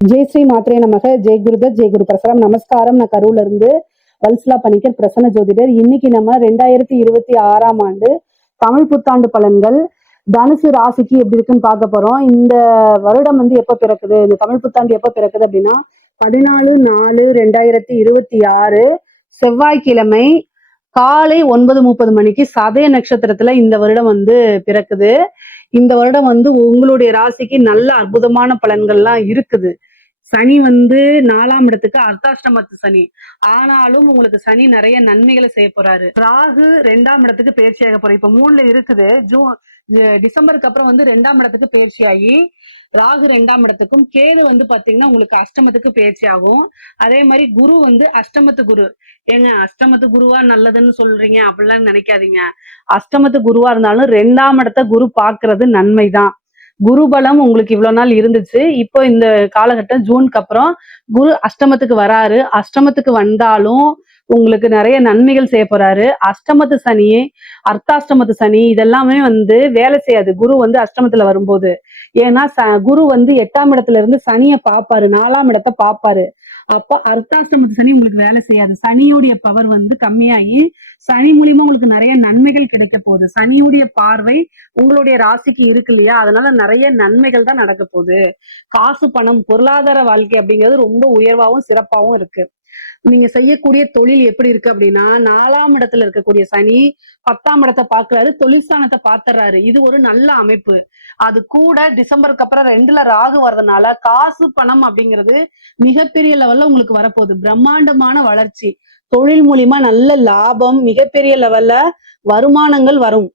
ஜெய் ஸ்ரீ மாத்ரே நமக. ஜெய் குருதத், ஜெய் குரு பிரசாரம். நமஸ்காரம். நான் கரூர்ல இருந்து வல்சலா பணிக்கர், பிரசன்ன ஜோதிடர். இன்னைக்கு நம்ம 2026ஆம் ஆண்டு தமிழ் புத்தாண்டு பலன்கள் தனுசு ராசிக்கு எப்படி இருக்குன்னு பார்க்க போறோம். இந்த வருடம் எப்ப பிறக்குது, இந்த தமிழ் புத்தாண்டு எப்ப பிறக்குது அப்படின்னா 14/4/2026 செவ்வாய்க்கிழமை காலை 9:30 மணிக்கு சதய நட்சத்திரத்துல இந்த வருடம் பிறக்குது. இந்த வருடம் உங்களுடைய ராசிக்கு நல்ல அற்புதமான பலன்கள்லாம் இருக்குது. சனி 4ஆம் இடத்துக்கு அர்த்தாஷ்டமத்து சனி. ஆனாலும் உங்களுக்கு சனி நிறைய நன்மைகளை செய்ய போறாரு. ராகு 2ஆம் இடத்துக்கு பயிற்சியாக போறாரு. இப்ப 3ல இருக்குது. டிசம்பருக்கு அப்புறம் 2ஆம் இடத்துக்கு பயிற்சியாகி ராகு 2ஆம் இடத்துக்கும், கேது பாத்தீங்கன்னா உங்களுக்கு அஷ்டமத்துக்கு பயிற்சி ஆகும். அதே மாதிரி குரு அஷ்டமத்து குரு. ஏங்க அஷ்டமத்து குருவா நல்லதுன்னு சொல்றீங்க அப்படிலாம் நினைக்காதீங்க. அஷ்டமத்து குருவா இருந்தாலும் 2ஆம் இடத்தை குரு பாக்குறது நன்மைதான். குருபலம் உங்களுக்கு இவ்வளவு நாள் இருந்துச்சு. இப்போ இந்த காலகட்டம் ஜூனுக்கு அப்புறம் குரு அஷ்டமத்துக்கு வராரு. அஷ்டமத்துக்கு வந்தாலும் உங்களுக்கு நிறைய நன்மைகள் செய்ய போறாரு. அஷ்டமத்து சனி, அர்த்தாஷ்டமத்து சனி இதெல்லாமே வேலை செய்யாது குரு அஷ்டமத்துல வரும்போது. ஏன்னா குரு 8ஆம் இடத்துல இருந்து சனியை பாப்பாரு, 4ஆம் இடத்தை பாப்பாரு. அப்ப அர்த்தாஷ்டமத்து சனி உங்களுக்கு வேலை செய்யாது. சனியுடைய பவர் கம்மியாகி சனி மூலியமா உங்களுக்கு நிறைய நன்மைகள் கிடைக்க போகுது. சனியுடைய பார்வை உங்களுடைய ராசிக்கு இருக்கு இல்லையா, அதனால நிறைய நன்மைகள் தான் நடக்க போகுது. காசு பணம் பொருளாதார வாழ்க்கை அப்படிங்கிறது ரொம்ப உயர்வாகவும் சிறப்பாகவும் இருக்கு. நீங்க செய்யக்கூடிய தொழில் எப்படி இருக்கு அப்படின்னா, 4ஆம் இடத்துல இருக்கக்கூடிய சனி 10ஆம் இடத்தை பாக்குறாரு, தொழிற்ஸ்தானத்தை பாத்துறாரு. இது ஒரு நல்ல அமைப்பு. அது கூட டிசம்பருக்கு அப்புறம் 2ல ராகு வர்றதுனால காசு பணம் அப்படிங்கிறது மிகப்பெரிய லெவல்ல உங்களுக்கு வரப்போகுது. பிரம்மாண்டமான வளர்ச்சி, தொழில் மூலியமா நல்ல லாபம், மிகப்பெரிய லெவல்ல வருமானங்கள் வரும்.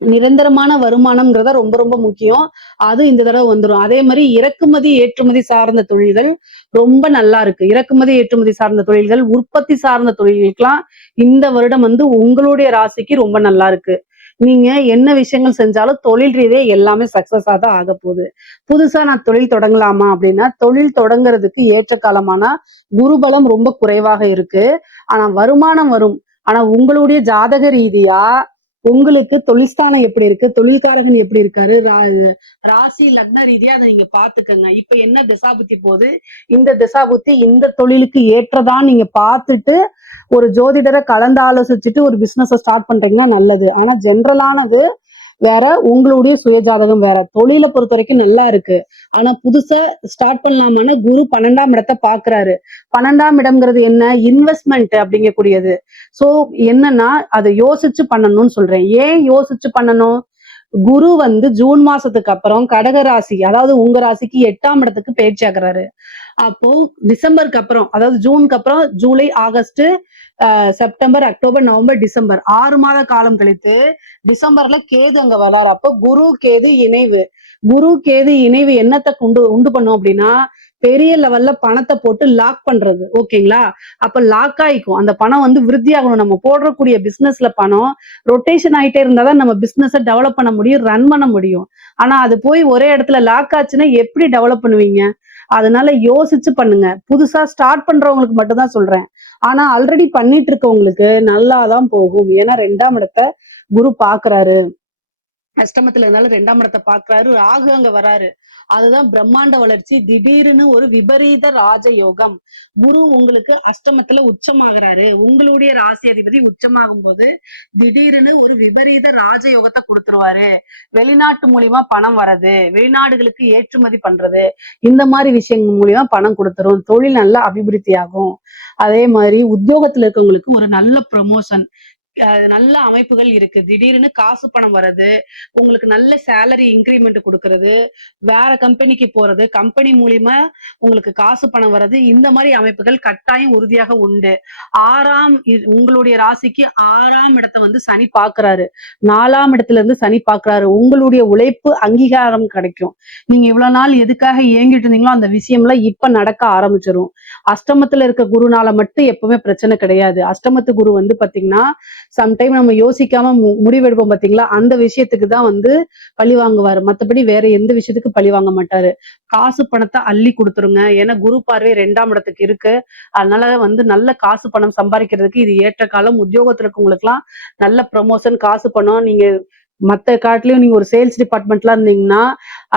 நிரந்தரமான வருமானம்ங்கிறத ரொம்ப ரொம்ப முக்கியம். அது இந்த தடவை வந்துடும். அதே மாதிரி இறக்குமதி ஏற்றுமதி சார்ந்த தொழில்கள் ரொம்ப நல்லா இருக்கு. இறக்குமதி ஏற்றுமதி சார்ந்த தொழில்கள், உற்பத்தி சார்ந்த தொழில்களுக்கெல்லாம் இந்த வருடம் உங்களுடைய ராசிக்கு ரொம்ப நல்லா இருக்கு. நீங்க என்ன விஷயங்கள் செஞ்சாலும் தொழில் ரீதியா எல்லாமே சக்சஸா தான் ஆக போகுது. புதுசா நான் தொழில் தொடங்கலாமா அப்படின்னா, தொழில் தொடங்குறதுக்கு ஏற்ற காலமான குருபலம் ரொம்ப குறைவாக இருக்கு. ஆனா வருமானம் வரும். ஆனா உங்களுடைய ஜாதக ரீதியா உங்களுக்கு தொழில்ஸ்தானம் எப்படி இருக்கு, தொழில்காரகன் எப்படி இருக்காரு, ராசி லக்ன ரீதியா அதை நீங்க பாத்துக்கங்க. இப்ப என்ன திசாபுத்தி போகுது, இந்த திசாபுத்தி இந்த தொழிலுக்கு ஏற்றதான் நீங்க பார்த்துட்டு ஒரு ஜோதிடரை கலந்து ஆலோசிச்சுட்டு ஒரு பிசினஸ் ஸ்டார்ட் பண்றீங்கன்னா நல்லது. ஆனா ஜென்ரலானது வேற, உங்களுடைய சுயஜாதகம் வேற. தொழிலை பொறுத்த வரைக்கும் நல்லா இருக்கு. ஆனா புதுசா ஸ்டார்ட் பண்ணலாமான குரு 12ஆம் இடத்தை பாக்குறாரு. 12ஆம் இடம்ங்கிறது என்ன, இன்வெஸ்ட்மெண்ட் அப்படிங்கக்கூடியது. சோ என்னன்னா அதை யோசிச்சு பண்ணணும்னு சொல்றேன். ஏன் யோசிச்சு பண்ணணும், குரு ஜூன் மாசத்துக்கு அப்புறம் கடக ராசி, அதாவது உங்க ராசிக்கு 8ஆம் இடத்துக்கு பயிற்சி ஆகுறாரு. அப்போ டிசம்பருக்கு அப்புறம், அதாவது ஜூனுக்கு அப்புறம் July, August, September, October, November, December 6 மாத காலம் கழித்து டிசம்பர்ல கேது அங்க வராரு. அப்போ குரு கேது இணைவு. குரு கேது இணைவு என்னத்தை உண்டு பண்ணும் அப்படின்னா, பெரிய லெவல்ல பணத்தை போட்டு லாக் பண்றது. ஓகேங்களா? அப்ப லாக் ஆயிக்கும். அந்த பணம் விருத்தி ஆகணும். நம்ம போடக்கூடிய பிசினஸ்ல பணம் ரொட்டேஷன் ஆயிட்டே இருந்தாதான் நம்ம பிசினஸை டெவலப் பண்ண முடியும், ரன் பண்ண முடியும். ஆனா அது போய் ஒரே இடத்துல லாக் ஆச்சுன்னா எப்படி டெவலப் பண்ணுவீங்க? அதனால யோசிச்சு பண்ணுங்க. புதுசா ஸ்டார்ட் பண்றவங்களுக்கு மட்டும் தான் சொல்றேன். ஆனா ஆல்ரெடி பண்ணிட்டு இருக்கவங்களுக்கு நல்லாதான் போகும். ஏன்னா 2ஆம் இடத்தை குரு பாக்குறாரு. அஷ்டமத்துல இருந்தாலும் 2ஆம் இடத்தை பாக்குறாரு. ராகு அங்க வராரு. அதுதான் பிரம்மாண்ட வளர்ச்சி. திடீர்னு ஒரு விபரீத ராஜயோகம். குரு உங்களுக்கு அஷ்டமத்துல உச்சமாகிறாரு. உங்களுடைய ராசி அதிபதி உச்சமாகும் போது திடீர்னு ஒரு விபரீத ராஜயோகத்தை கொடுத்துருவாரு. வெளிநாட்டு மூலியமா பணம் வர்றது, வெளிநாடுகளுக்கு ஏற்றுமதி பண்றது, இந்த மாதிரி விஷயங்கள் மூலியமா பணம் கொடுத்துரும். தொழில் நல்லா அபிவிருத்தி ஆகும். அதே மாதிரி உத்தியோகத்துல இருக்கவங்களுக்கு ஒரு நல்ல ப்ரமோஷன், நல்ல அமைப்புகள் இருக்கு. திடீர்னு காசு பணம் வர்றது, உங்களுக்கு நல்ல சேலரி இன்கிரிமெண்ட் கொடுக்கறது, வேற கம்பெனிக்கு போறது, கம்பெனி மூலியமா உங்களுக்கு காசு பணம் வர்றது, இந்த மாதிரி அமைப்புகள் கட்டாயம் உறுதியாக உண்டு. உங்களுடைய ராசிக்கு 6ஆம் இடத்தை சனி பாக்குறாரு. 4ஆம் இடத்துல இருந்து சனி பாக்குறாரு. உங்களுடைய உழைப்பு அங்கீகாரம் கிடைக்கும். நீங்க இவ்வளவு நாள் எதுக்காக ஏங்கிட்டு இருந்தீங்களோ அந்த விஷயம்லாம் இப்ப நடக்க ஆரம்பிச்சிடும். அஷ்டமத்துல இருக்க குருனால மட்டும் எப்பவுமே பிரச்சனை கிடையாது. அஷ்டமத்து குரு பாத்தீங்கன்னா சம்டைம் நம்ம யோசிக்காம முடிவெடுப்போம் பாத்தீங்களா, அந்த விஷயத்துக்கு தான் பழி வாங்குவாரு. மத்தபடி வேற எந்த விஷயத்துக்கு பழி வாங்க மாட்டாரு. காசு பணத்தை அள்ளி கொடுத்துருங்க. ஏன்னா குரு பார்வை 2ஆம் இடத்துக்கு இருக்கு. அதனால நல்ல காசு பணம் சம்பாதிக்கிறதுக்கு இது ஏற்ற காலம். உத்தியோகத்துல இருக்கவங்களுக்கு எல்லாம் நல்ல ப்ரமோஷன், காசு பணம். நீங்க மத்த காட்டிலயும் நீங்க ஒரு சேல்ஸ் டிபார்ட்மெண்ட்லாம் இருந்தீங்கன்னா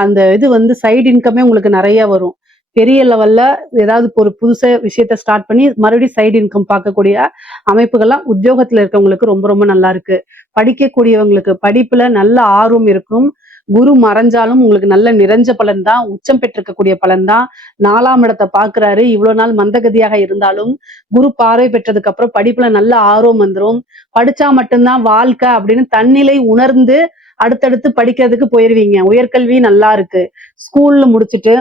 அந்த இது சைடு இன்கமே உங்களுக்கு நிறைய வரும். பெரிய லெவல்ல ஏதாவது ஒரு புதுசா விஷயத்த ஸ்டார்ட் பண்ணி மறுபடியும் சைடு இன்கம் பார்க்கக்கூடிய அமைப்புகள்லாம் உத்தியோகத்துல இருக்கவங்களுக்கு ரொம்ப ரொம்ப நல்லா இருக்கு. படிக்கக்கூடியவங்களுக்கு படிப்புல நல்ல ஆர்வம் இருக்கும். குரு மறைஞ்சாலும் உங்களுக்கு நல்ல நிறைஞ்ச பலன் தான், உச்சம் பெற்றிருக்கக்கூடிய பலன் தான். 4ஆம் இடத்தை பார்க்கிறாரு. இவ்வளவு நாள் மந்தகதியாக இருந்தாலும் குரு பார்வை பெற்றதுக்கு அப்புறம் படிப்புல நல்ல ஆர்வம் வந்துரும். படிச்சா மட்டும்தான் வாழ்க்கை அப்படின்னு தன்னிலை உணர்ந்து அடுத்தடுத்து படிக்கிறதுக்கு போயிருவீங்க. உயர்கல்வி நல்லா இருக்கு. ஸ்கூல்ல முடிச்சுட்டு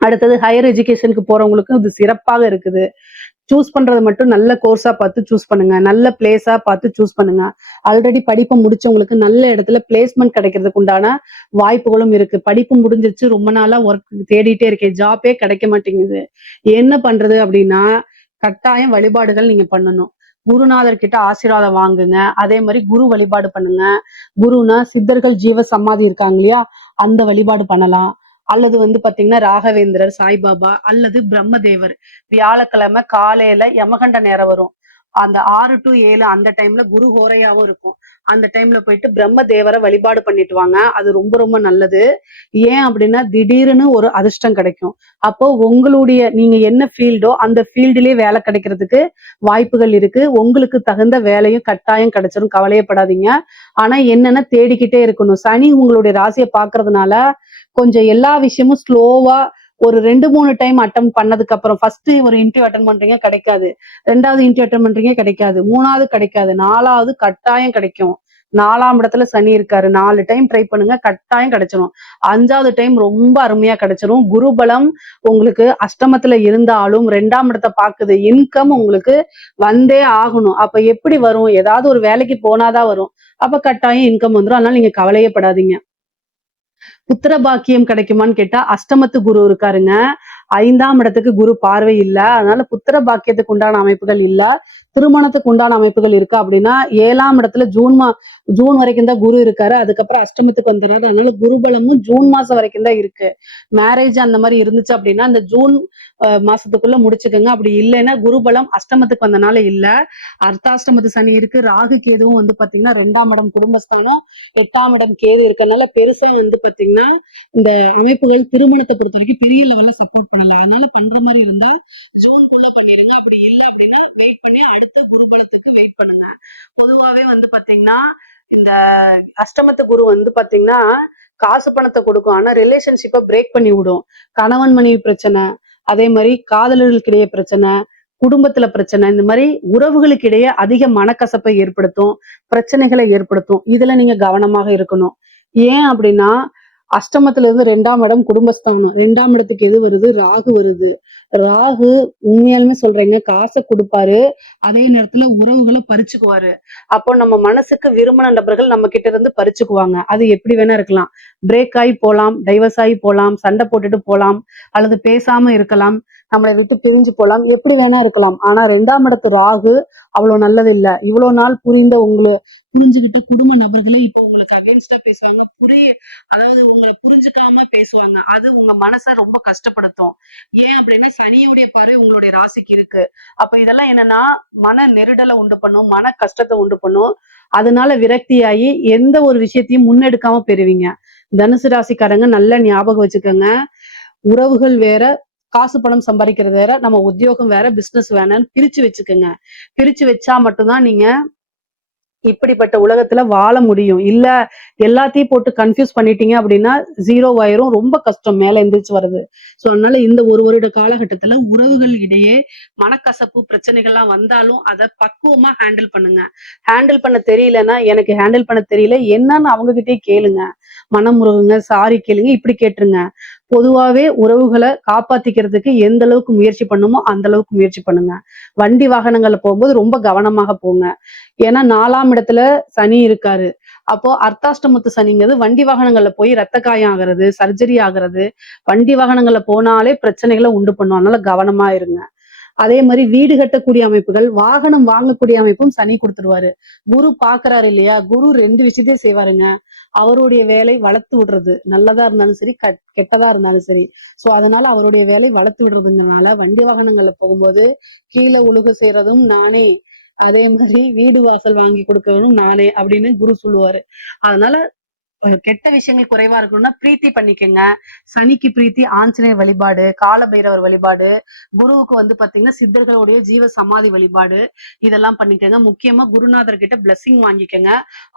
அடுத்தது ஹையர் எஜுகேஷனுக்கு போறவங்களுக்கு இது சிறப்பாக இருக்குது. சூஸ் பண்றது மட்டும் நல்ல கோர்ஸா பார்த்து சூஸ் பண்ணுங்க. நல்ல பிளேஸா பார்த்து சூஸ் பண்ணுங்க. ஆல்ரெடி படிப்பை முடிச்சவங்களுக்கு நல்ல இடத்துல பிளேஸ்மெண்ட் கிடைக்கிறதுக்கு உண்டான வாய்ப்புகளும் இருக்கு. படிப்பு முடிஞ்சிருச்சு, ரொம்ப நாளா ஒர்க் தேடிட்டே இருக்கேன், ஜாபே கிடைக்க மாட்டேங்குது, என்ன பண்றது அப்படின்னா கட்டாயம் வழிபாடுகள் நீங்க பண்ணணும். குருநாதர் கிட்ட ஆசீர்வாதம் வாங்குங்க. அதே மாதிரி குரு வழிபாடு பண்ணுங்க. குருனா சித்தர்கள் ஜீவ சமாதி இருக்காங்க இல்லையா, அந்த வழிபாடு பண்ணலாம். அல்லது பாத்தீங்கன்னா ராகவேந்திரர், சாய்பாபா அல்லது பிரம்மதேவர். வியாழக்கிழமை காலையில யமகண்ட நேரம் வரும், அந்த 6 to 7 அந்த டைம்ல குரு ஹோரையாவும் இருக்கும். அந்த டைம்ல போயிட்டு பிரம்மதேவரை வழிபாடு பண்ணிட்டு வாங்க. அது ரொம்ப ரொம்ப நல்லது. ஏன் அப்படின்னா திடீர்னு ஒரு அதிர்ஷ்டம் கிடைக்கும். அப்போ உங்களுடைய நீங்க என்ன ஃபீல்டோ அந்த ஃபீல்டிலே வேலை கிடைக்கிறதுக்கு வாய்ப்புகள் இருக்கு. உங்களுக்கு தகுந்த வேலையும் கட்டாயம் கிடைச்சிடும், கவலையப்படாதீங்க. ஆனா என்னன்னா தேடிக்கிட்டே இருக்கணும். சனி உங்களுடைய ராசியை பாக்குறதுனால கொஞ்சம் எல்லா விஷயமும் ஸ்லோவா ஒரு 2-3 டைம் அட்டம் பண்ணதுக்கு அப்புறம், ஃபர்ஸ்ட் ஒரு இன்டர்வியூ அட்டன் பண்றீங்க கிடைக்காது, 2வது இன்டர்வியூ அட்டன் பண்றீங்க கிடைக்காது, 3வது கிடைக்காது, 4வது கட்டாயம் கிடைக்கும். 4ஆம் இடத்துல சனி இருக்காரு. 4 டைம் ட்ரை பண்ணுங்க, கட்டாயம் கிடைச்சிடும். 5வது டைம் ரொம்ப அருமையா கிடைச்சிடும். குருபலம் உங்களுக்கு அஷ்டமத்துல இருந்தாலும் 2ஆம் இடத்தை பாக்குது. இன்கம் உங்களுக்கு வந்தே ஆகணும். அப்ப எப்படி வரும்? ஏதாவது ஒரு வேலைக்கு போனாதான் வரும். அப்ப கட்டாயம் இன்கம் வந்துடும். அதனால நீங்க கவலையப்படாதீங்க. புத்திர பாக்கியம் கிடைக்குமான்னு கேட்டா அஷ்டமத்து குரு இருக்காருங்க. 5ஆம் இடத்துக்கு குரு பார்வை இல்ல. அதனால புத்திர பாக்கியத்துக்கு உண்டான அமைப்புகள் இல்ல. திருமணத்துக்கு உண்டான அமைப்புகள் இருக்கு அப்படின்னா 7ஆம் இடத்துல ஜூன் வரைக்கும் தான் குரு இருக்காரு. அதுக்கப்புறம் அஷ்டமத்துக்கு வந்துடுறாரு. அதனால குருபலமும் ஜூன் மாசம் வரைக்கும் தான் இருக்கு. மேரேஜ் அந்த மாதிரி இருந்துச்சு அப்படின்னா அந்த ஜூன் மாசத்துக்குள்ள முடிச்சுக்கோங்க. அப்படி இல்லைன்னா குருபலம் அஷ்டமத்துக்கு வந்தனால இல்ல. அர்த்தாஷ்டமத்து சனி இருக்கு. ராகு கேதுவும் பாத்தீங்கன்னா 2ஆம் இடம் குடும்பஸ்தலம், 8ஆம் இடம் கேது இருக்கனால பெருசா பாத்தீங்கன்னா இந்த அமைப்புகள் திருமணத்தை பொறுத்த வரைக்கும் பெரிய லெவல்ல சப்போர்ட் பண்ணல. அதனால பண்ற மாதிரி இருந்தா ஜூன்குள்ள பண்ணிருங்க. அப்படி இல்லை அப்படின்னா வெயிட் பண்ணி அடுத்த குருபலத்துக்கு வெயிட் பண்ணுங்க. பொதுவாவே பாத்தீங்கன்னா இந்த அஷ்டமத்து குரு பாத்தீங்கன்னா காசு பணத்தை கொடுக்கும், ஆனா ரிலேஷன்ஷிப்பை பிரேக் பண்ணி விடும். கணவன் மனைவி பிரச்சனை, அதே மாதிரி காதலர்களுக்கு இடையே பிரச்சனை, குடும்பத்துல பிரச்சனை, இந்த மாதிரி உறவுகளுக்கு இடையே அதிக மனக்கசப்பை ஏற்படுத்தும், பிரச்சனைகளை ஏற்படுத்தும். இதுல நீங்க கவனமாக இருக்கணும். ஏன் அப்படின்னா அஷ்டமத்துல இருந்து 2ஆம் இடம் குடும்பஸ்தானம், 2ஆம் இடத்துக்கு எது வருது? ராகு வருது. ராகு உண்மையாலுமே சொல்றேங்க காசை கொடுப்பாரு, அதே நேரத்துல உறவுகளை பறிச்சுக்குவாரு. அப்போ நம்ம மனசுக்கு விரும்பின நபர்கள் நம்ம கிட்ட இருந்து பறிச்சுக்குவாங்க. அது எப்படி வேணா இருக்கலாம். பிரேக் ஆகி போலாம், டைவர்ஸ் ஆகி போலாம், சண்டை போட்டுட்டு போலாம், அல்லது பேசாம இருக்கலாம், நம்மளை விட்டு பிரிஞ்சு போலாம், எப்படி வேணா இருக்கலாம். ஆனா 2ஆம் இடத்து ராகு அவ்வளவு நல்லது இல்ல. இவ்வளவு நாள் புரிஞ்சுக்கிட்ட குடும்ப நபர்களே இப்ப உங்களுக்கு அகேன்ஸ்டா பேசுவாங்க. அதாவது உங்களை புரிஞ்சுக்காம பேசுவாங்க. அது உங்க மனசை ரொம்ப கஷ்டப்படுத்தும். ஏன் அப்படின்னா சனியுடைய பார்வை உங்களுடைய ராசிக்கு இருக்கு. அப்ப இதெல்லாம் என்னன்னா மன நெருடலை உண்டு பண்ணும், மன கஷ்டத்தை உண்டு பண்ணும். அதனால விரக்தியாகி எந்த ஒரு விஷயத்தையும் முன்னெடுக்காம பெறுவீங்க. தனுசு ராசிக்காரங்க நல்லா ஞாபகம் வச்சுக்கோங்க. உறவுகள் வேற, காசு பணம் சம்பாதிக்கிறது வேற, நம்ம உத்தியோகம் வேற, பிசினஸ் வேணான்னு பிரிச்சு வச்சுக்கோங்க. பிரிச்சு வச்சா மட்டும்தான் நீங்க இப்படிப்பட்ட உலகத்துல வாழ முடியும். இல்ல எல்லாத்தையும் போட்டு கன்ஃபியூஸ் பண்ணிட்டீங்க அப்படின்னா 0 ஆயிரும். ரொம்ப கஷ்டம் மேல எந்திரிச்சு வருது. சோ அதனால இந்த 1 வருட காலகட்டத்துல உறவுகள் இடையே மனக்கசப்பு பிரச்சனைகள்லாம் வந்தாலும் அதை பக்குவமா ஹேண்டில் பண்ணுங்க. ஹேண்டில் பண்ண தெரியலன்னா எனக்கு ஹேண்டில் பண்ண தெரியல என்னன்னு அவங்க கிட்டே கேளுங்க. மனமுருகுங்க, சாரி கேளுங்க, இப்படி கேட்டுருங்க. பொதுவாவே உறவுகளை காப்பாத்திக்கிறதுக்கு எந்த அளவுக்கு முயற்சி பண்ணுமோ அந்த அளவுக்கு முயற்சி பண்ணுங்க. வண்டி வாகனங்கள்ல போகும்போது ரொம்ப கவனமாக போங்க. ஏன்னா 4ஆம் இடத்துல சனி இருக்காரு. அப்போ அர்த்தாஷ்டமத்து சனிங்கிறது வண்டி வாகனங்கள்ல போய் ரத்த காயம் ஆகுறது, சர்ஜரி ஆகுறது, வண்டி வாகனங்கள்ல போனாலே பிரச்சனைகளை உண்டு பண்ணும். அதனால கவனமா இருங்க. அதே மாதிரி வீடு கட்டக்கூடிய அமைப்புகள், வாகனம் வாங்கக்கூடிய அமைப்பும் சனி கொடுத்துருவாரு. குரு பாக்குறாரு இல்லையா, குரு 2 விஷயத்தையும் செய்வாருங்க. அவருடைய வேலை வளர்த்து விடுறது, நல்லதா இருந்தாலும் சரி கெட்டதா இருந்தாலும் சரி. சோ அதனால அவருடைய வேலை வளர்த்து விடுறதுனால வண்டி வாகனங்கள்ல போகும்போது கீழே உழுக செய்யறதும் நானே, அதே மாதிரி வீடு வாசல் வாங்கி கொடுக்கறதும் நானே அப்படின்னு குரு சொல்லுவாரு. அதனால கெட்ட விஷயங்கள் குறைவா இருக்கணும்னா பிரீத்தி பண்ணிக்கங்க. சனிக்கு பிரீத்தி ஆஞ்சநேயர் வழிபாடு, கால பைரவர் வழிபாடு, குருவுக்கு வந்து பாத்தீங்கன்னா சித்தர்களுடைய ஜீவ சமாதி வழிபாடு, இதெல்லாம் பண்ணிக்கங்க. முக்கியமா குருநாதர் கிட்ட பிளஸிங் வாங்கிக்கங்க.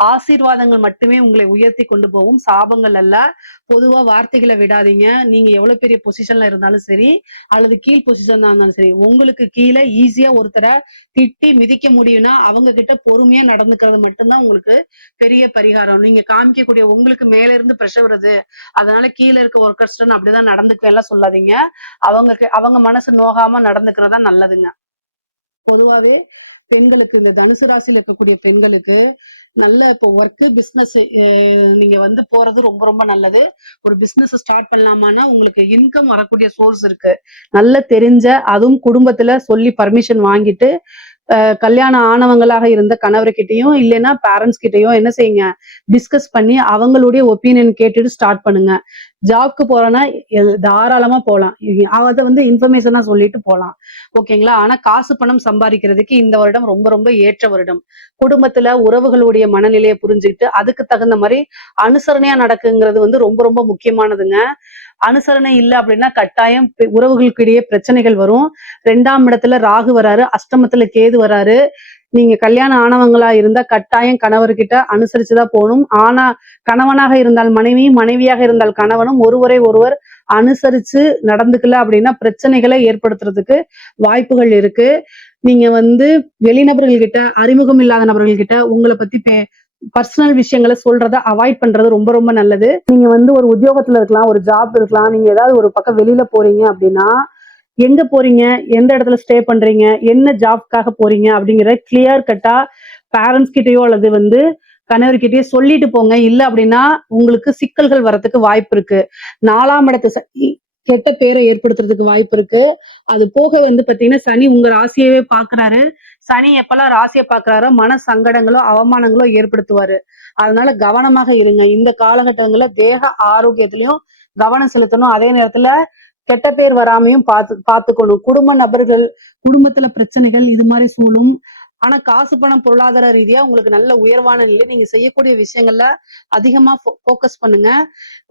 ஆசீர்வாதங்கள் மட்டுமே உங்களை உயர்த்தி கொண்டு போகும், சாபங்கள் அல்ல. பொதுவா வார்த்தைகளை விடாதீங்க. நீங்க எவ்வளவு பெரிய பொசிஷன்ல இருந்தாலும் சரி, அல்லது கீழ் பொசிஷன்ல இருந்தாலும் சரி, உங்களுக்கு கீழே ஈஸியா ஒருத்தரை திட்டி மிதிக்க முடியும்னா அவங்க கிட்ட பொறுமையா நடந்துக்கிறது மட்டும்தான் உங்களுக்கு பெரிய பரிகாரம். நீங்க காமிக்கக்கூடிய உங்களுக்கு மேல இருந்து பிரஷர் வருது, அதனால கீழே இருக்க ஒர்க்கர்ஸ் அப்படிதான் நடந்துக்க எல்லாம் சொல்லாதீங்க. அவங்க மனசு நோகாம நடந்துக்கிறதா நல்லதுங்க. பொதுவாவே பெண்களுக்கு, இந்த தனுசு ராசியில இருக்கக்கூடிய பெண்களுக்கு நல்ல இப்போ ஒர்க் பிசினஸ் நீங்க வந்து போறது ரொம்ப ரொம்ப நல்லது. ஒரு பிசினஸ் ஸ்டார்ட் பண்ணலாமான்னா உங்களுக்கு இன்கம் வரக்கூடிய சோர்ஸ் இருக்கு. நல்ல தெரிஞ்ச, அதுவும் குடும்பத்துல சொல்லி பர்மிஷன் வாங்கிட்டு கல்யாணம் ஆனவங்களாக இருந்த கணவர்கிட்டயும் இல்லைன்னா பேரண்ட்ஸ் கிட்டயும் என்ன செய்யுங்க, டிஸ்கஸ் பண்ணி அவங்களுடைய ஒப்பீனியன் கேட்டுட்டு ஸ்டார்ட் பண்ணுங்க. ஜாப்க்கு போறோம்னா தாராளமா போகலாம். அதை வந்து இன்ஃபர்மேஷனா சொல்லிட்டு போகலாம். ஓகேங்களா? ஆனா காசு பணம் சம்பாதிக்கிறதுக்கு இந்த வருடம் ரொம்ப ரொம்ப ஏற்ற வருடம். குடும்பத்துல உறவுகளுடைய மனநிலையை புரிஞ்சுக்கிட்டு அதுக்கு தகுந்த மாதிரி அனுசரணையா நடக்குங்கிறது வந்து ரொம்ப ரொம்ப முக்கியமானதுங்க. அனுசரணை இல்லை அப்படின்னா கட்டாயம் உறவுகளுக்கு இடையே பிரச்சனைகள் வரும். 2ஆம் இடத்துல ராகு வராரு, அஷ்டமத்துல கேது வராரு. நீங்க கல்யாணம் ஆனவங்களா இருந்தா கட்டாயம் கணவர்கிட்ட அனுசரிச்சுதான் போகணும். ஆனா கணவனாக இருந்தால் மனைவியும், மனைவியாக இருந்தால் கணவனும் ஒருவரை ஒருவர் அனுசரிச்சு நடந்துக்கல அப்படின்னா பிரச்சனைகளை ஏற்படுத்துறதுக்கு வாய்ப்புகள் இருக்கு. நீங்க வந்து வெளிநபர்கள் கிட்ட, அறிமுகம் இல்லாத நபர்கள் கிட்ட உங்களை பத்தி பர்சனல் விஷயங்களை சொல்றத அவாய்ட் பண்றது ரொம்ப ரொம்ப நல்லது. நீங்க வந்து ஒரு உத்தியோகத்துல இருக்கலாம், ஒரு ஜாப் இருக்கலாம், நீங்க ஏதாவது ஒரு பக்கம் வெளியில போறீங்க அப்படின்னா எங்க போறீங்க, எந்த இடத்துல ஸ்டே பண்றீங்க, என்ன ஜாப்காக போறீங்க அப்படிங்கிற கிளியர் கட்டா பேரண்ட்ஸ் கிட்டயோ அல்லது வந்து கணவர்கிட்டயே சொல்லிட்டு போங்க. இல்ல அப்படின்னா உங்களுக்கு சிக்கல்கள் வரதுக்கு வாய்ப்பு இருக்கு. 4ஆம் இடத்து சனி கெட்ட பேரை ஏற்படுத்துறதுக்கு வாய்ப்பு இருக்கு. அது போக வந்து பாத்தீங்கன்னா சனி உங்க ராசியவே பாக்குறாரு. சனி எப்பெல்லாம் ராசியை பாக்குறாரோ மன சங்கடங்களோ அவமானங்களோ ஏற்படுத்துவாரு. அதனால கவனமாக இருங்க. இந்த காலகட்டங்கள்ல தேக ஆரோக்கியத்திலையும் கவனம் செலுத்தணும். அதே நேரத்துல கெட்ட பேர் வராமையும் பார்த்துக்கணும். குடும்ப நபர்கள், குடும்பத்துல பிரச்சனைகள் இது மாதிரி சூழும். ஆனா காசு பணம் பொருளாதார ரீதியா உங்களுக்கு நல்ல உயர்வான நிலை. நீங்க செய்யக்கூடிய விஷயங்கள்ல அதிகமா போக்கஸ் பண்ணுங்க.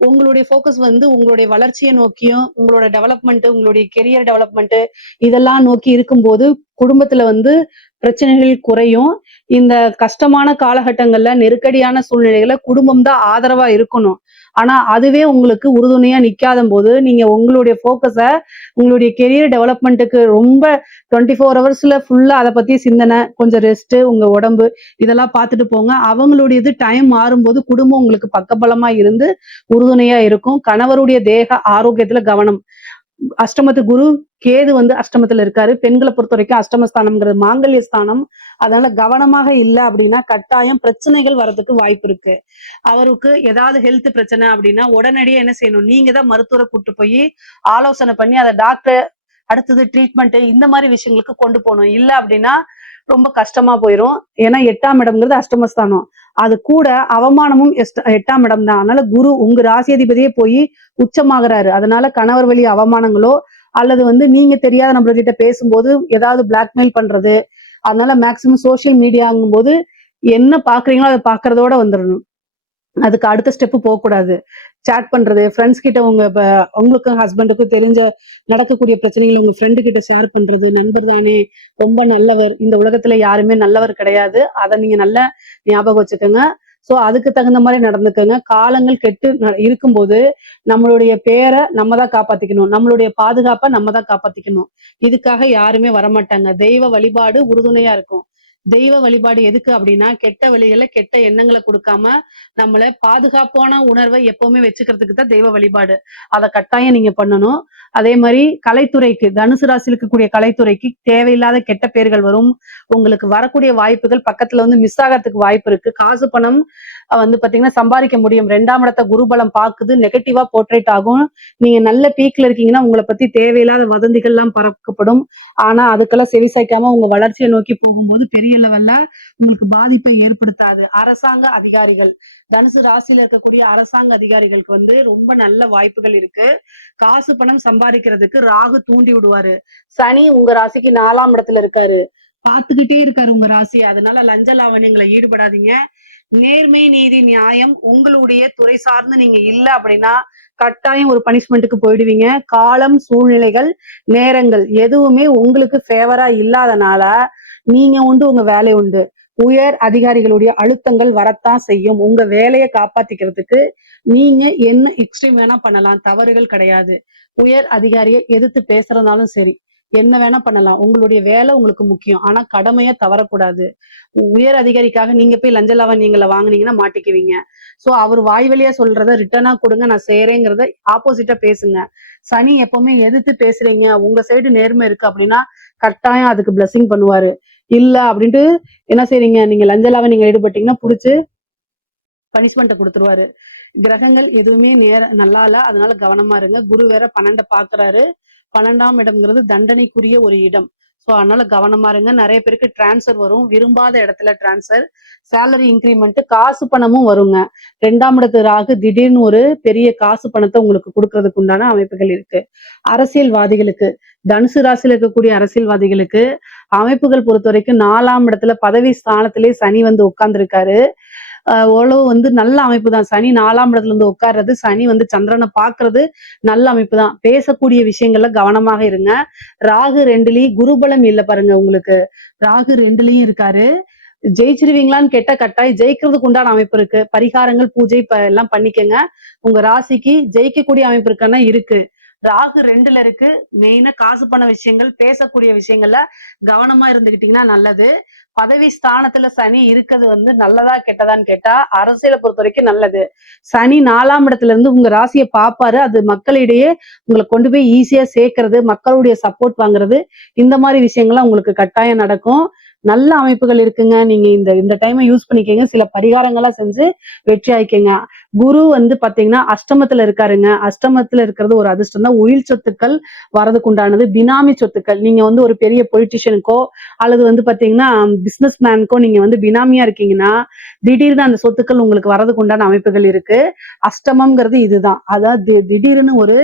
உங்களுடைய போக்கஸ் வந்து உங்களுடைய வளர்ச்சியை நோக்கியும், உங்களோட டெவலப்மெண்ட், உங்களுடைய கெரியர் டெவலப்மெண்ட் இதெல்லாம் நோக்கி இருக்கும்போது குடும்பத்துல வந்து பிரச்சனைகள் குறையும். இந்த கஷ்டமான காலகட்டங்கள்ல, நெருக்கடியான சூழ்நிலைகளை குடும்பம் தான் ஆதரவா இருக்கணும். ஆனா அதுவே உங்களுக்கு உறுதுணையா நிக்காத போது நீங்க உங்களுடைய போக்கஸ உங்களுடைய கெரியர் டெவலப்மெண்ட்டுக்கு ரொம்ப 24 ஹவர்ஸ்ல ஃபுல்லா அதை பத்தி சிந்தனை, கொஞ்சம் ரெஸ்ட், உங்க உடம்பு இதெல்லாம் பார்த்துட்டு போங்க. அவங்களுடைய டைம் மாறும்போது குடும்பம் உங்களுக்கு பக்கபலமா இருந்து உறுதுணையா இருக்கும். கணவருடைய தேக ஆரோக்கியத்துல கவனம். அஷ்டமத்து குரு கேது வந்து அஷ்டமத்துல இருக்காரு. பெண்களை பொறுத்த வரைக்கும் அஷ்டமஸ்தானம்ங்கிறது மாங்கல்ய ஸ்தானம். அதனால கவனமாக இல்லை அப்படின்னா கட்டாயம் பிரச்சனைகள் வர்றதுக்கு வாய்ப்பு இருக்கு. அவருக்கு ஏதாவது ஹெல்த் பிரச்சனை அப்படின்னா உடனடியே என்ன செய்யணும், நீங்க தான் மருத்துவரை கூட்டு போய் ஆலோசனை பண்ணி அதை டாக்டர் அடுத்தது ட்ரீட்மெண்ட் இந்த மாதிரி விஷயங்களுக்கு கொண்டு போகணும். இல்ல அப்படின்னா ரொம்ப கஷ்டமா போயிடும். ஏன்னா 8ஆம் இடம்ங்கிறது அஷ்டமஸ்தானம். அது கூட அவமானமும் 8ஆம் இடம் தான். அதனால குரு உங்க ராசியதிபதியே போய் உச்சமாகறாரு. அதனால கணவர் வழி அவமானங்களோ அல்லது வந்து நீங்க தெரியாத நம்மகிட்ட பேசும்போது ஏதாவது பிளாக்மெயில் பண்றது. அதனால மேக்சிமம் சோசியல் மீடியாங்கும் போது என்ன பாக்குறீங்களோ அதை பாக்குறதோட வந்துடணும். அதுக்கு அடுத்த ஸ்டெப் போகக்கூடாது. சாட் பண்றது, ஃப்ரெண்ட்ஸ் கிட்ட உங்களுக்கும் ஹஸ்பண்டுக்கும் தெரிஞ்ச நடக்கக்கூடிய பிரச்சனைகள் உங்க ஃப்ரெண்டு கிட்ட ஷேர் பண்றது. நண்பர் தானே, ரொம்ப நல்லவர், இந்த உலகத்துல யாருமே நல்லவர் கிடையாது. அதை நீங்க நல்லா ஞாபகம் வச்சுக்கோங்க. சோ அதுக்கு தகுந்த மாதிரி நடந்துக்கோங்க. காலங்கள் கெட்டு இருக்கும்போது நம்மளுடைய பேரை நம்ம தான் காப்பாத்திக்கணும், நம்மளுடைய பாதுகாப்பை நம்ம தான் காப்பாத்திக்கணும். இதுக்காக யாருமே வரமாட்டாங்க. தெய்வ வழிபாடு உறுதுணையா இருக்கும். தெய்வ வழிபாடு எதுக்கு அப்படின்னா கெட்ட வழிகளை, கெட்ட எண்ணங்களை கொடுக்காம நம்மள பாதுகாப்பான உணர்வை எப்பவுமே வச்சுக்கிறதுக்கு தான் தெய்வ வழிபாடு. அதை கட்டாயம் நீங்க பண்ணணும். அதே மாதிரி கலைத்துறைக்கு, தனுசு ராசியில் இருக்கக்கூடிய கலைத்துறைக்கு தேவையில்லாத கெட்ட பேர்கள் வரும். உங்களுக்கு வரக்கூடிய வாய்ப்புகள் பக்கத்துல வந்து மிஸ் ஆகிறதுக்கு வாய்ப்பு இருக்கு. காசு பணம் வந்து பாத்தீங்கன்னா சம்பாதிக்க முடியும். 2ஆம் இடத்தை குருபலம் பாக்குது, நெகட்டிவா போர்ட்ரேட் ஆகும். நீங்க நல்ல பீக்ல இருக்கீங்கன்னா உங்களை பத்தி தேவையில்லாத வதந்திகள் எல்லாம் பறக்கப்படும். ஆனா அதுக்கெல்லாம் செவிசாய்க்காம உங்க வளர்ச்சியை நோக்கி போகும்போது பெரிய லெவல்ல உங்களுக்கு பாதிப்பை ஏற்படுத்தாது. அரசாங்க அதிகாரிகள், தனுசு ராசியில இருக்கக்கூடிய அரசாங்க அதிகாரிகளுக்கு வந்து ரொம்ப நல்ல வாய்ப்புகள் இருக்கு. காசு பணம் சம்பாதிக்கிறதுக்கு ராகு தூண்டி விடுவாரு. சனி உங்க ராசிக்கு 4ஆம் இடத்துல இருக்காரு. பார்த்துக்கிட்டே இருக்காரு உங்க ராசியை. அதனால லஞ்ச லாவணியங்களை ஈடுபடாதீங்க. நேர்மை, நீதி, நியாயம் உங்களுடைய துறை சார்ந்து நீங்க இல்ல அப்படின்னா கட்டாயம் ஒரு பனிஷ்மெண்ட்டுக்கு போயிடுவீங்க. காலம், சூழ்நிலைகள், நேரங்கள் எதுவுமே உங்களுக்கு ஃபேவரா இல்லாதனால நீங்க உண்டு உங்க வேலை உண்டு. உயர் அதிகாரிகளுடைய அழுத்தங்கள் வரத்தான் செய்யும். உங்க வேலையை காப்பாத்திக்கிறதுக்கு நீங்க என்ன எக்ஸ்ட்ரீம் வேணா பண்ணலாம், தவறுகள் கிடையாது. உயர் அதிகாரியை எதிர்த்து பேசுறதுனாலும் சரி, என்ன வேணா பண்ணலாம். உங்களுடைய வேலை உங்களுக்கு முக்கியம். ஆனா கடமையை தவறக்கூடாது. உயர் அதிகாரிக்காக நீங்க போய் லஞ்ச லாவண்யங்களை வாங்குனீங்கன்னா மாட்டிக்குவீங்க. சோ அவர் வாய் வழியா சொல்றத ரிட்டர்னா கொடுங்க, நான் செய்யறேங்கிறத ஆப்போசிட்டா பேசுங்க. சனி எப்பவுமே எதிர்த்து பேசுறீங்க, உங்க சைடு நேர்மை இருக்கு அப்படின்னா கட்டாயம் அதுக்கு பிளஸிங் பண்ணுவாரு. இல்ல அப்படின்ட்டு என்ன செய்றீங்க, நீங்க லஞ்ச லாவண்யங்கள் ஈடுபட்டீங்கன்னா புடிச்சு பனிஷ்மெண்ட் கொடுத்துருவாரு. கிரகங்கள் எதுவுமே நல்லா இல்ல, அதனால கவனமா இருங்க. குரு வேற 12 பாக்குறாரு. 12ஆம் இடம்ங்கிறது தண்டனைக்குரிய ஒரு இடம். சோ அதனால கவனமா இருங்க. நிறைய பேருக்கு டிரான்ஸ்பர் வரும், விரும்பாத இடத்துல டிரான்ஸ்பர், சேலரி இன்கிரிமெண்ட், காசு பணமும் வருங்க. 2ஆம் இடத்து ராகு திடீர்னு ஒரு பெரிய காசு பணத்தை உங்களுக்கு கொடுக்கறதுக்கு உண்டான அமைப்புகள் இருக்கு. அரசியல்வாதிகளுக்கு, தனுசு ராசியில இருக்கக்கூடிய அரசியல்வாதிகளுக்கு அமைப்புகள் பொறுத்த வரைக்கும் 4ஆம் இடத்துல பதவி ஸ்தானத்திலே சனி வந்து உட்கார்ந்துருக்காரு. ஓரளவு நல்ல அமைப்பு தான். சனி 4ஆம் இடத்துல இருந்து உட்கார்றது, சனி சந்திரனை பாக்குறது நல்ல அமைப்பு தான். பேசக்கூடிய விஷயங்கள்ல கவனமாக இருங்க. ராகு 2லயும் குருபலம் இல்ல பாருங்க உங்களுக்கு. ராகு 2லயும் இருக்காரு. ஜெயிச்சிருவீங்களான்னு கேட்டா கட்டாயம் ஜெயிக்கிறதுக்கு உண்டான அமைப்பு இருக்கு. பரிகாரங்கள், பூஜை எல்லாம் பண்ணிக்கங்க. உங்க ராசிக்கு ஜெயிக்கக்கூடிய அமைப்பு இருக்கான்னா இருக்கு. ராகு 2ல இருக்கு. மெயினா காசு பண விஷயங்கள், பேசக்கூடிய விஷயங்கள்ல கவனமா இருந்துகிட்டீங்கன்னா நல்லது. பதவி ஸ்தானத்துல சனி இருக்கிறது நல்லதா கெட்டதான்னு கேட்டா அரசியலை பொறுத்த வரைக்கும் நல்லது. சனி 4ஆம் இடத்துல இருந்து உங்க ராசியை பாப்பாரு. அது மக்களிடையே உங்களை கொண்டு போய் ஈஸியா சேர்க்கறது, மக்களுடைய சப்போர்ட் வாங்குறது, இந்த மாதிரி விஷயங்கள்லாம் உங்களுக்கு கட்டாயம் நடக்கும். நல்ல அமைப்புகள் இருக்குங்க. நீங்க இந்த டைமை யூஸ் பண்ணிக்கங்க. சில பரிகாரங்களா செஞ்சு வெற்றி ஆயிக்கங்க. குரு பாத்தீங்கன்னா அஷ்டமத்துல இருக்காருங்க. அஷ்டமத்துல இருக்கிறது ஒரு அதிர்ஷ்டம் தான். உயிர் சொத்துக்கள் வரதுக்கு உண்டானது. பினாமி சொத்துக்கள், நீங்க ஒரு பெரிய பொலிட்டிஷியனுக்கோ அல்லது பாத்தீங்கன்னா பிசினஸ் மேனுக்கோ நீங்க பினாமியா இருக்கீங்கன்னா திடீர்னு அந்த சொத்துக்கள் உங்களுக்கு வரதுக்கு உண்டான அமைப்புகள் இருக்கு. அஷ்டமம்ங்கிறது இதுதான். அதாவது திடீர்னு ஒரு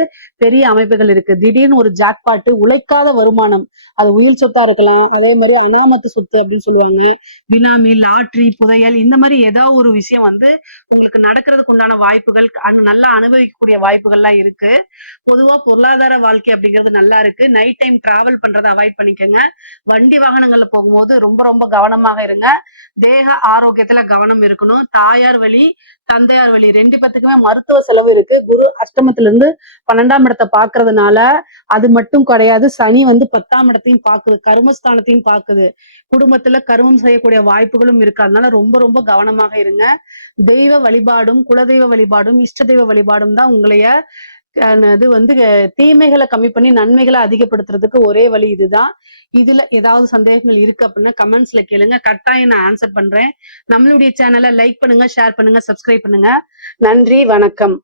பெரிய அமைப்புகள் இருக்கு. திடீர்னு ஒரு ஜாக்பாட்டு, உழைக்காத வருமானம், அது உயிர் சொத்தா இருக்கலாம். அதே மாதிரி அனாமத்து சொத்து அப்படின்னு சொல்லுவாங்க. பினாமி, லாட்ரி, புதையல், இந்த மாதிரி ஏதாவது ஒரு விஷயம் உங்களுக்கு நடக்கிறதுக்கு உண்டான வாய்ப்புகள், நல்லா அனுபவிக்கக்கூடிய வாய்ப்புகள்லாம் இருக்கு. பொதுவா பொருளாதார வாழ்க்கை அப்படிங்கிறது நல்லா இருக்கு. நைட் டைம் டிராவல் பண்றதை அவாய்ட் பண்ணிக்கோங்க. வண்டி வாகனங்கள்ல போகும்போது ரொம்ப ரொம்ப கவனமாக இருங்க. தேக ஆரோக்கியத்துல கவனம் இருக்கணும். தாயார் வழி, தந்தையார் வழி 2 பேத்துக்குமே மருத்துவ செலவு இருக்கு. குரு அஷ்டமத்துல இருந்து 12ஆம் இடத்தை பாக்குறதுனால அது மட்டும் கிடையாது. சனி 10ஆம் இடத்தையும் பாக்குது, கர்மஸ்தானத்தையும் பாக்குது. குடும்பத்துல கர்மம் செய்யக்கூடிய வாய்ப்புகளும் இருக்கு. அதனால ரொம்ப ரொம்ப கவனமாக இருங்க. தெய்வ வழிபாடும், குலதெய்வ வழிபாடும், இஷ்ட தெய்வ வழிபாடும் தான் உங்களைய தீமைகளை கம்மி பண்ணி நன்மைகளை அதிகப்படுத்துறதுக்கு ஒரே வழி இதுதான். இதுல ஏதாவது சந்தேகங்கள் இருக்கு அப்படின்னா கமெண்ட்ஸ்ல கேளுங்க. கட்டாயம் நான் ஆன்சர் பண்றேன். நம்மளுடைய சேனலை லைக் பண்ணுங்க, ஷேர் பண்ணுங்க, சப்ஸ்கிரைப் பண்ணுங்க. நன்றி, வணக்கம்.